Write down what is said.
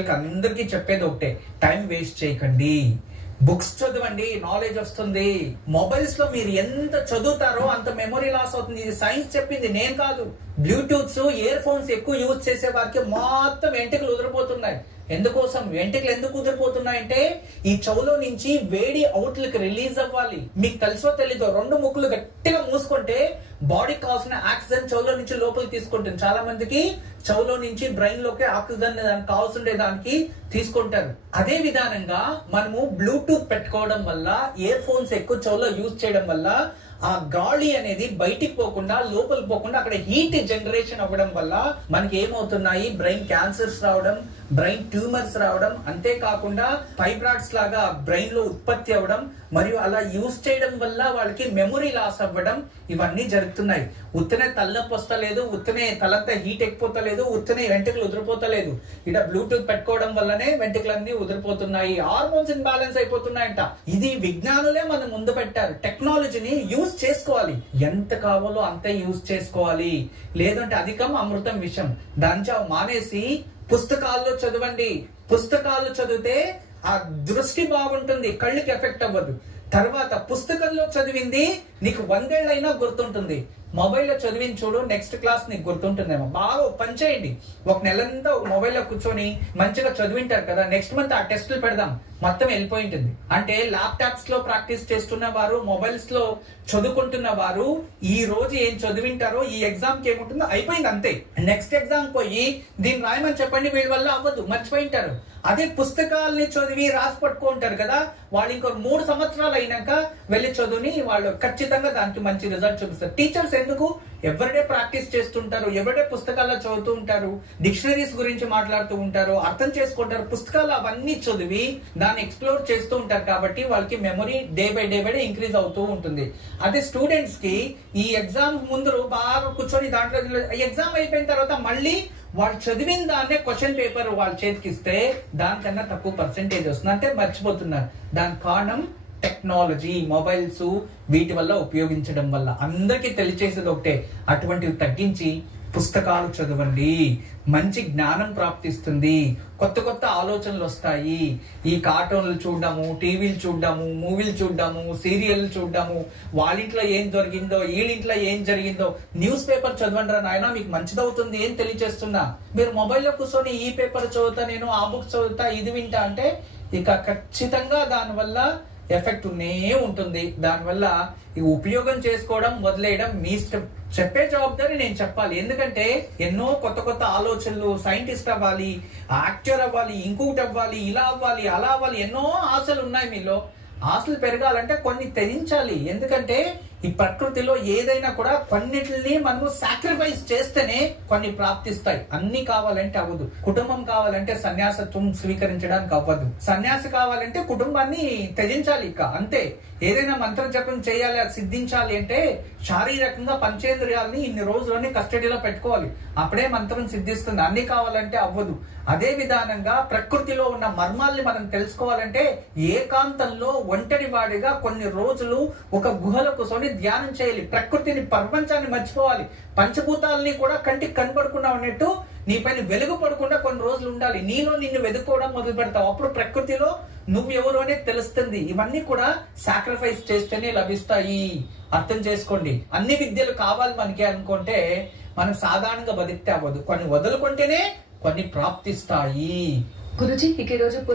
అందరికీ చెప్పేది ఒకటే, టైం వేస్ట్ చేయకండి, బుక్స్ చదవండి, నాలెడ్జ్ వస్తుంది. మొబైల్స్ లో మీరు ఎంత చదువుతారో అంత మెమొరీ లాస్ అవుతుంది. ఇది సైన్స్ చెప్పింది, నేను కాదు. బ్లూటూత్స్, ఇయర్ ఫోన్స్ ఎక్కువ యూజ్ చేసే వారికి మొత్తం వెంట్రుకలు ఉదిరిపోతున్నాయి. ఎందుకోసం వెంట్రుకలు ఎందుకు ఉదిరిపోతున్నాయంటే ఈ చెవులో నుంచి వేడి అవుట్లకు రిలీజ్ అవ్వాలి. మీకు తెలుసో తెలీదో, రెండు ముక్కులు గట్టిగా మూసుకుంటే బాడీకి కావాల్సిన ఆక్సిజన్ చెవులో నుంచి లోపలికి తీసుకుంటుంది. చాలా మందికి చెవులో నుంచి బ్రెయిన్ లోకి ఆక్సిజన్ కావాల్సిండే దానికి తీసుకుంటారు. అదే విధానంగా మనము బ్లూటూత్ పెట్టుకోవడం వల్ల, ఇయర్ ఫోన్స్ ఎక్కువ చెవులో యూజ్ చేయడం వల్ల ఆ గాలి అనేది బయటికి పోకుండా లోపలికి పోకుండా అక్కడ హీట్ జనరేషన్ అవ్వడం వల్ల మనకి ఏమవుతున్నాయి, బ్రెయిన్ క్యాన్సర్స్ రావడం, బ్రెయిన్ ట్యూమర్స్ రావడం, అంతేకాకుండా ఫైబ్రాయిడ్స్ లాగా బ్రెయిన్ లో ఉత్పత్తి అవ్వడం, మరియు అలా యూజ్ చేయడం వల్ల వాళ్ళకి మెమొరీ లాస్ అవ్వడం, ఇవన్నీ జరుగుతున్నాయి. ఉత్తనే తలనొప్పి వస్తలేదు, ఉత్తనే తలంతా హీట్ ఎక్కిపోతలేదు, ఉత్తనే వెంట్రుకలు ఉదిరిపోతలేదు. ఇక్కడ బ్లూటూత్ పెట్టుకోవడం వల్లనే వెంట్రుకలన్నీ ఉదిరిపోతున్నాయి, హార్మోన్స్ ఇన్బాలెన్స్ అయిపోతున్నాయంట. ఇది విజ్ఞానులే మనం ముందు పెట్టారు. టెక్నాలజీని యూజ్ చేసుకోవాలి, ఎంత కావాలో అంతే యూజ్ చేసుకోవాలి. లేదంటే అధికం అమృతం విషం. దాంట్లో మానేసి పుస్తకాల్లో చదవండి. పుస్తకాలు చదివితే ఆ దృష్టి బాగుంటుంది, కళ్ళకి ఎఫెక్ట్ అవ్వదు. తర్వాత పుస్తకంలో చదివింది నీకు 100 ఏళ్ళైనా గుర్తుంటుంది. మొబైల్లో చదివింది చూడు, నెక్స్ట్ క్లాస్ నీకు గుర్తుంటుందేమో. బాగా పని చేయండి, ఒక నెలంతా మొబైల్లో కూర్చొని మంచిగా చదివింటారు కదా, నెక్స్ట్ మంత్ ఆ టెస్టులు పెడదాం, మొత్తం వెళ్ళిపోయి ఉంటుంది. అంటే ల్యాప్టాప్స్ లో ప్రాక్టీస్ చేస్తున్న వారు, మొబైల్స్ లో చదువుకుంటున్న వారు ఈ రోజు ఏం చదివింటారో ఈ ఎగ్జామ్ కి ఏముంటుందో అయిపోయింది, అంతే. నెక్స్ట్ ఎగ్జామ్ పోయి దీన్ని రాయమని చెప్పండి, వీళ్ళ వల్ల అవ్వదు, మర్చిపోయింటారు. అదే పుస్తకాలని చదివి రాసి పట్టుకుంటారు కదా, వాళ్ళు ఇంకో 3 సంవత్సరాలు అయినాక వెళ్ళి చదువుని వాళ్ళు ఖచ్చితంగా దానికి మంచి రిజల్ట్ చూపిస్తారు. టీచర్స్ ఎందుకు ఎవరిడే ప్రాక్టీస్ చేస్తుంటారు, ఎవరిడే పుస్తకాల్లో చదువుతూ ఉంటారు, డిక్షనరీస్ గురించి మాట్లాడుతూ ఉంటారు, అర్థం చేసుకుంటారు. పుస్తకాలు అవన్నీ చదివి దాన్ని ఎక్స్ప్లోర్ చేస్తూ ఉంటారు కాబట్టి వాళ్ళకి memory day by day increase అవుతూ ఉంటుంది. అదే స్టూడెంట్స్ కి ఈ ఎగ్జామ్ ముందు బాగా కూర్చొని దాంట్లో ఎగ్జామ్ అయిపోయిన తర్వాత మళ్ళీ వాళ్ళు చదివిన దాన్నే క్వశ్చన్ పేపర్ వాళ్ళ చేతికి ఇస్తే దానికన్నా తక్కువ పర్సెంటేజ్ వస్తుంది, అంటే మర్చిపోతున్నారు. దాని కారణం టెక్నాలజీ, మొబైల్స్ వీటి వల్ల ఉపయోగించడం వల్ల. అందరికీ తెలియచేసేది ఒకటే, అటువంటివి తగ్గించి పుస్తకాలు చదవండి, మంచి జ్ఞానం ప్రాప్తిస్తుంది, కొత్త కొత్త ఆలోచనలు వస్తాయి. ఈ కార్టూన్లు చూడడము, టీవీలు చూడడము, మూవీలు చూడడము, సీరియల్ చూడడము, వాళ్ళింట్లో ఏం జరిగిందో, వీళ్ళింట్లో ఏం జరిగిందో, న్యూస్ పేపర్ చదవండి రా నాయన, మీకు మంచిదవుతుంది ఏం తెలియచేస్తున్నా. మీరు మొబైల్లో కూర్చొని ఈ పేపర్ చదువుతా, నేను ఆ బుక్ చదువుతా, ఇది వింటా అంటే ఇక ఖచ్చితంగా దానివల్ల ఎఫెక్ట్ ఉన్నే ఉంటుంది. దానివల్ల ఈ ఉపయోగం చేసుకోవడం వదిలేయడం మీ ఇష్టం. చెప్పే జవాబుదారి నేను చెప్పాలి, ఎందుకంటే ఎన్నో కొత్త కొత్త ఆలోచనలు, సైంటిస్ట్ అవ్వాలి, యాక్టర్ అవ్వాలి, ఇంకొకటి అవ్వాలి, ఇలా అవ్వాలి, అలా అవ్వాలి, ఎన్నో ఆశలు ఉన్నాయి మీలో. ఆశలు పెరగాలంటే కొన్ని త్యజించాలి. ఎందుకంటే ఈ ప్రకృతిలో ఏదైనా కూడా కొన్నిటిని మనము సాక్రిఫైస్ చేస్తేనే కొన్ని ప్రాప్తిస్తాయి. అన్ని కావాలంటే అవ్వదు. కుటుంబం కావాలంటే సన్యాసత్వం స్వీకరించడానికి అవ్వదు. సన్యాసి కావాలంటే కుటుంబాన్ని త్యజించాలి, ఇక అంతే. ఏదైనా మంత్ర జపం చేయాలి, అది సిద్ధించాలి అంటే శారీరకంగా పంచేంద్రియాలని ఇన్ని రోజులని కస్టడీలో పెట్టుకోవాలి, అప్పుడే మంత్రం సిద్ధిస్తుంది. అన్ని కావాలంటే అవ్వదు. అదే విధానంగా ప్రకృతిలో ఉన్న మర్మాల్ని మనం తెలుసుకోవాలంటే ఏకాంతంలో ఒంటరి వాడిగా కొన్ని రోజులు ఒక గుహలో కూర్చొని ధ్యానం చేయాలి. ప్రకృతిని, ప్రపంచాన్ని మర్చిపోవాలి. పంచభూతాలని కూడా కంటికి కనబడకుండా ఉన్నట్టు నీ పైన వెలుగు పడకుండా కొన్ని రోజులు ఉండాలి. నీలో నిన్ను వెతుక్కోవడం మొదలు పెడతావు, అప్పుడు ప్రకృతిలో నువ్వెవరు అనేది తెలుస్తుంది. ఇవన్నీ కూడా సాక్రిఫైస్ చేస్తేనే లభిస్తాయి, అర్థం చేసుకోండి. అన్ని విద్యలు కావాలి మనకి అనుకుంటే మనం సాధారణంగా బతికితే అవ్వదు. కొన్ని వదులుకుంటేనే కొన్ని ప్రాప్తిస్తాయి. గురుజీ, ఇక ఈ రోజు